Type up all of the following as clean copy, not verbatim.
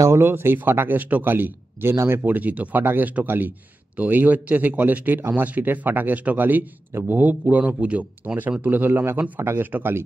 এটা হলো সেই ফাটাকেষ্ট কালী, যে নামে পরিচিত ফাটাকেষ্ট কালী। তো এই হচ্ছে সেই কলেজ স্ট্রিট, আমার স্ট্রিটের ফাটাকেষ্ট কালী। এটা বহু পুরনো পুজো, তোমাদের সামনে তুলে ধরলাম এখন ফাটাকেষ্ট কালী।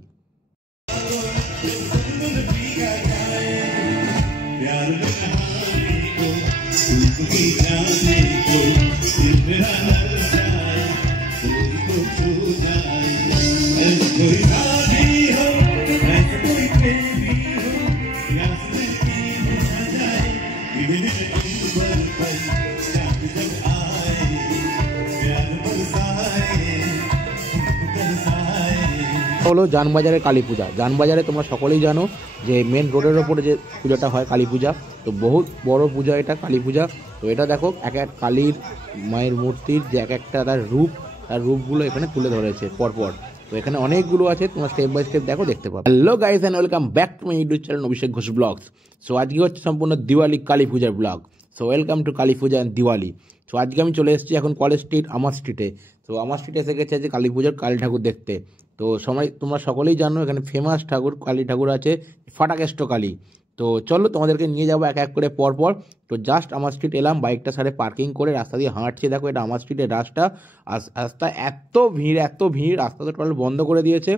হলো জানবাজারের কালী পূজা। জানবাজারে তোমরা সকলেই জানো যে মেন রোডের ওপরে যে পূজাটা হয় কালী পূজা, তো বহুত বড় পূজা এটা কালী পূজা। তো এটা দেখো এক এক কালীর মায়ের মূর্তির যে এক একটা তার রূপ, তার রূপগুলো এখানে তুলে ধরেছে পরপর। তো এখানে অনেকগুলো আছে, তোমরা স্টেপ বাই স্টেপ দেখো, দেখতে পাবে। Hello guys and welcome back to my YouTube channel Abhishek Ghosh blogs. So আজকে হচ্ছে সম্পূর্ণ দিওয়ালি কালী পূজার blog. So welcome to Kali puja and Diwali. So আজকে আমি চলে এসেছি এখন কলেজ স্ট্রিট আমার স্ট্রিটে। তো আমার স্ট্রিটে এসে গেছে আজকে কালী পূজার কালী ঠাকুর দেখতে। তো সময় তোমরা সকলেই জানো এখানে ফেমাস ঠাকুর কালী ঠাকুর আছে ফাটাকেষ্ট কালী। তো চলো তোমাদেরকে নিয়ে যাবো এক এক করে পরপর। তো জাস্ট আমার স্ট্রিট এলাম, বাইকটা সারে পার্কিং করে রাস্তা দিয়ে হাঁটছি। দেখো এটা আমার স্ট্রিটের রাস্তা। রাস্তা এত ভিড় এত ভিড়, রাস্তা তো টোটাল বন্ধ করে দিয়েছে।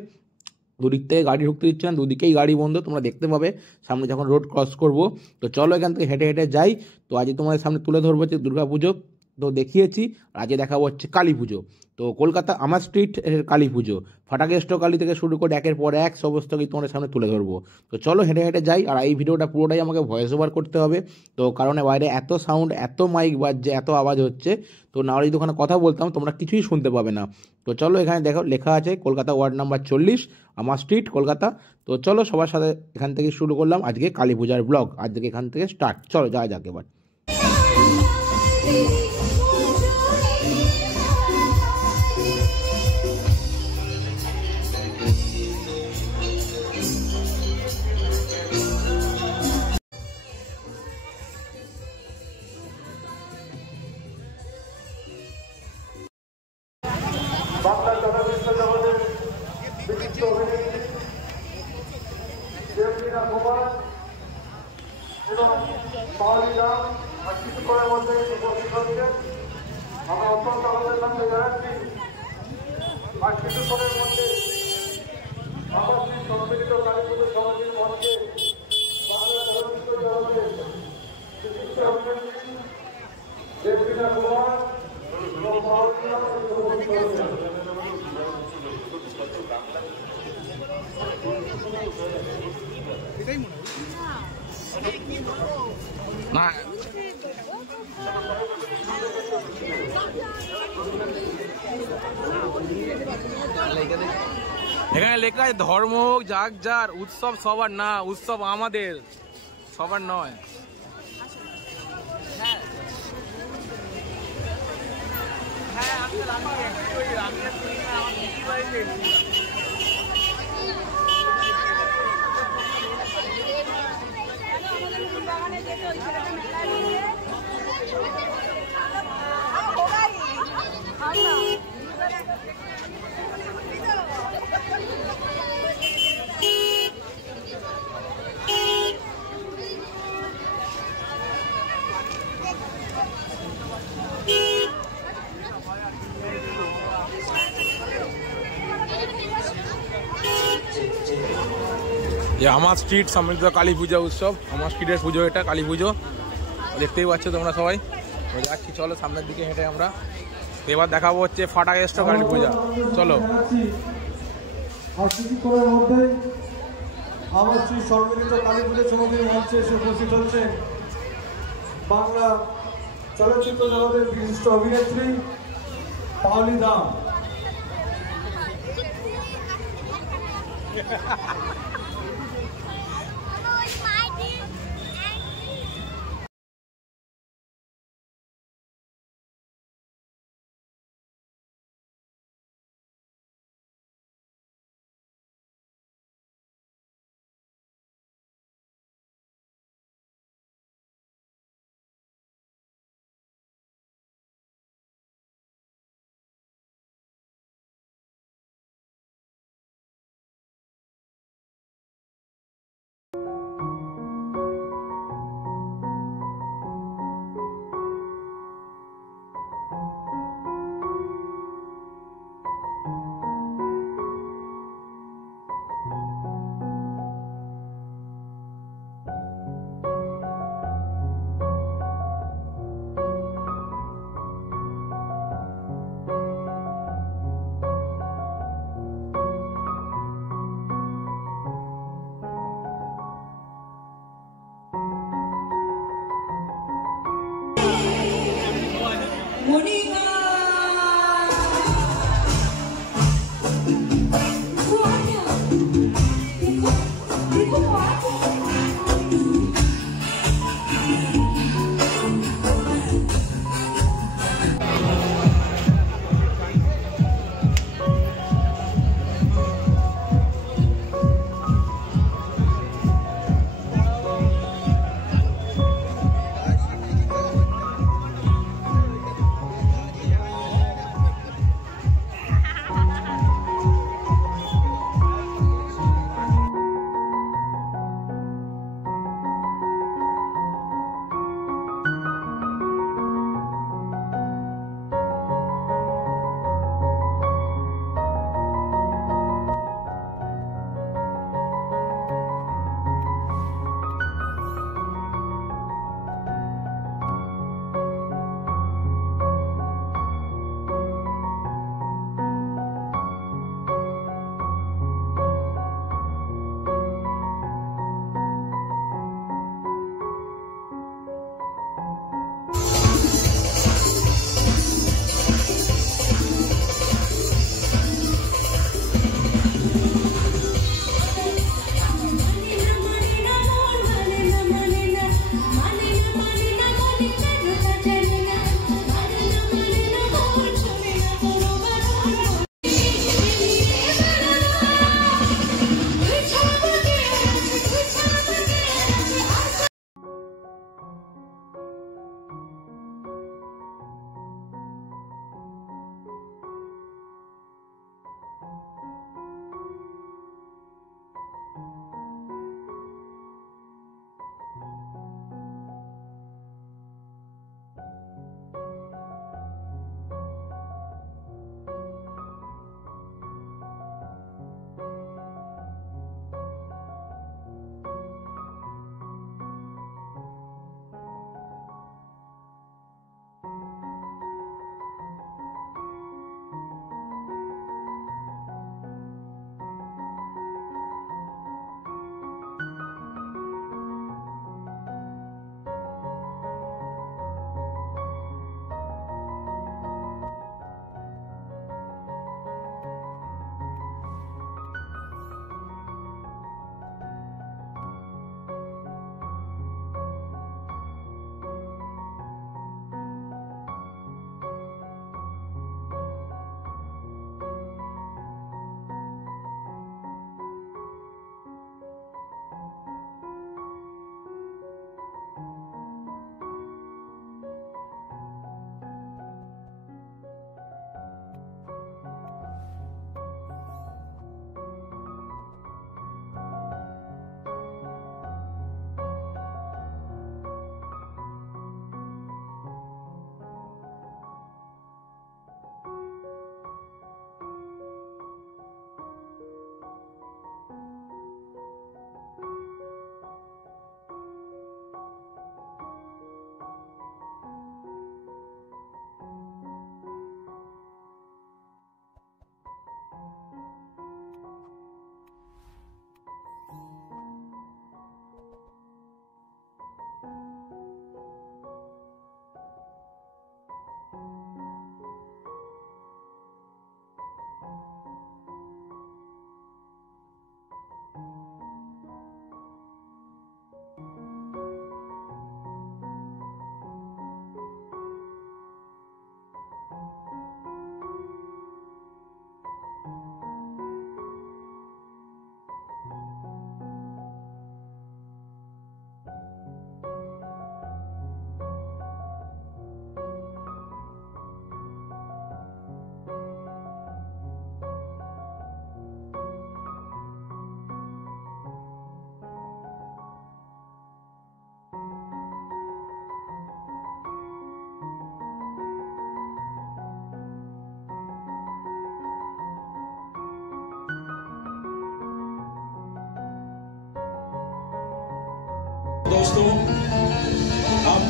দুদিক থেকে গাড়ি ঢুকতে দিচ্ছে না, দুদিকেই গাড়ি বন্ধ, তোমরা দেখতে পাবে সামনে যখন রোড ক্রস করব। তো চলো এখান থেকে হেঁটে হেঁটে যাই। তো আজকে তোমাদের সামনে তুলে ধরবো হচ্ছে দুর্গা পুজো, তো দেখিয়েছি। আজকে দেখাবো হচ্ছে কালী পুজো। তো কলকাতা আমার স্ট্রিট কালী পুজো, ফাটাকেষ্ট কালী থেকে শুরু করে একের পর এক সমস্ত কিছু তোমাদের সামনে তুলে ধরবো। তো চলো হেঁটে হেঁটে যাই। আর এই ভিডিওটা পুরোটাই আমাকে ভয়েস ওভার করতে হবে, তো কারণ বাইরে এত সাউন্ড, এত মাইক বাজছে, এত আওয়াজ হচ্ছে। তো না হলে যদি ওখানে কথা বলতাম তোমরা কিছুই শুনতে পাবে না। তো চলো এখানে দেখো লেখা আছে কলকাতা ওয়ার্ড নাম্বার 40, আমার স্ট্রিট কলকাতা। তো চলো সবার সাথে এখান থেকে শুরু করলাম আজকে কালী পূজার ব্লগ। আজকে এখান থেকে স্টার্ট, চলো যাওয়া যাক এবার। বাংলা চলচ্চিত্র জগতের বিশিষ্ট অভিনেত্রী দেবলীনা কুমার এবং পাওলি রাম আর কিছুক্ষণের মধ্যে উপস্থিত হচ্ছেন। আমরা অত্যন্ত আমাদের সঙ্গে জানাচ্ছি আর কিছুক্ষণের মধ্যে আমাদের সম্মিলিত কালীপুজো সমিতির মধ্যে বাংলা চলচ্চিত্র জগতের বিশিষ্ট অভিনেত্রী দেবলীনা কুমার এবং পাওলি রাম উপস্থিত হচ্ছেন। এখানে লেখা আছে ধর্ম হোক যাক যার, উৎসব সবার না, উৎসব আমাদের, সবার নয়। যে আমার স্ট্রিট সম্মিলিত কালী পূজা উৎসব, আমার স্ট্রিটের পুজো এটা কালী পুজো, দেখতেই পাচ্ছ তোমরা সবাই। যাচ্ছি, চলো সামনের দিকে হেঁটে আমরা। এবার দেখাবো হচ্ছে ফাটাকেষ্ট কালী পূজা, চলো। আর কিছুক্ষণের মধ্যেই আমার শ্রী সম্মিলিত কালী পুজো সমিতির মঞ্চে এসে উপস্থিত হচ্ছেন বাংলা চলচ্চিত্র জগতের বিশিষ্ট অভিনেত্রী পাওলি রাম।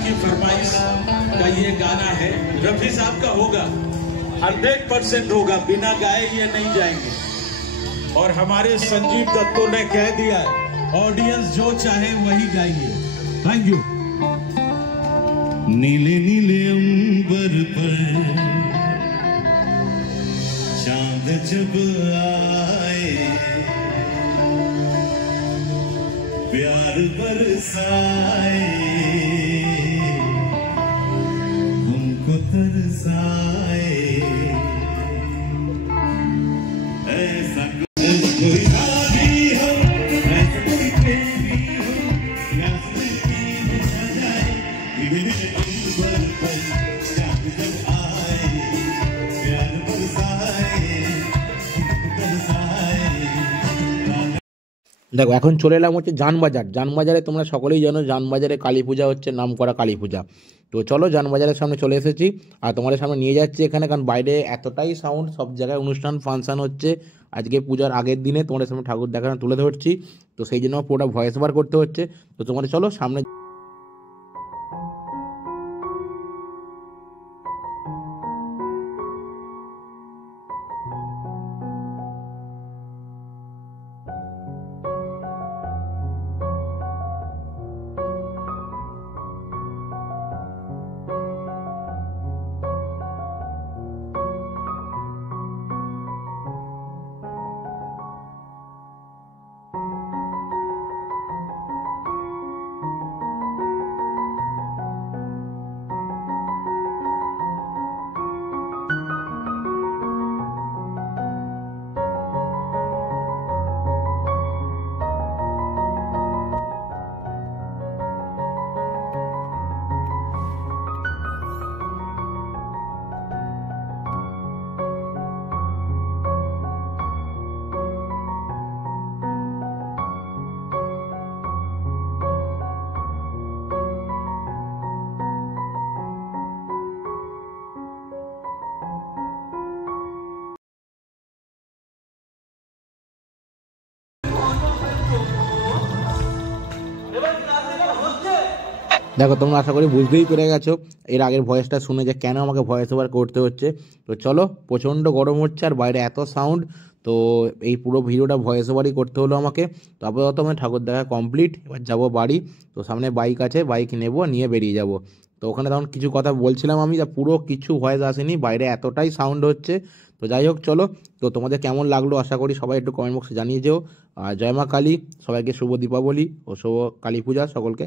की फरमाइश का ये गाना है। रफी साहब का होगा, 100% होगा, बिना गाए ये नहीं जाएंगे। और हमारे संजीव दत्तों ने कह दिया है, ऑडियंस जो चाहे वही गाइए। Thank you. नीले नीले अंबर पर चांद जब आए, प्यार बरसाए, हमको तरसाए, ऐसा कोई भाभी हो, ऐसा कोई प्रेमी हो, या जिंदगी हो सजाए, नीले अंबर पर चांद जब आए, प्यार बरसाए, हमको तरसाए। দেখো এখন চলে এলাম হচ্ছে জানবাজার। জানবাজারে তোমরা সকলেই জানো জানবাজারে কালী পূজা হচ্ছে নামকরা কালী পূজা। তো চলো জানবাজারের সামনে চলে এসেছি আর তোমাদের সামনে নিয়ে যাচ্ছি এখানে, কারণ বাইরে এতটাই সাউন্ড, সব জায়গায় অনুষ্ঠান ফাংশন হচ্ছে। আজকে পূজার আগের দিনে তোমাদের সামনে ঠাকুর দেখানো তুলে ধরছি, তো সেই জন্য পুরোটা ভয়েস ওভার করতে হচ্ছে। তো তোমাদের চলো সামনে। দেখো তোমরা আশা করি বুঝতেই পেরে গেছো এর আগের ভয়েসটা শুনে যে কেন আমাকে ভয়েস ওভার করতে হচ্ছে। তো চলো, প্রচণ্ড গরম হচ্ছে আর বাইরে এত সাউন্ড, তো এই পুরো ভিডিওটা ভয়েস ওভারই করতে হলো আমাকে। তো আপাতত আমি ঠাকুর দেখা কমপ্লিট, এবার যাবো বাড়ি। তো সামনে বাইক আছে, বাইক নেবো, নিয়ে বেরিয়ে যাব। তো ওখানে তখন কিছু কথা বলছিলাম আমি, যা পুরো কিছু ভয়েস আসেনি, বাইরে এতটাই সাউন্ড হচ্ছে। তো যাই হোক চলো, তো তোমাদের কেমন লাগলো আশা করি সবাই একটু কমেন্ট বক্সে জানিয়ে যেও। আর জয় মা কালী, সবাইকে শুভ দীপাবলি ও শুভ কালী পূজা সকলকে।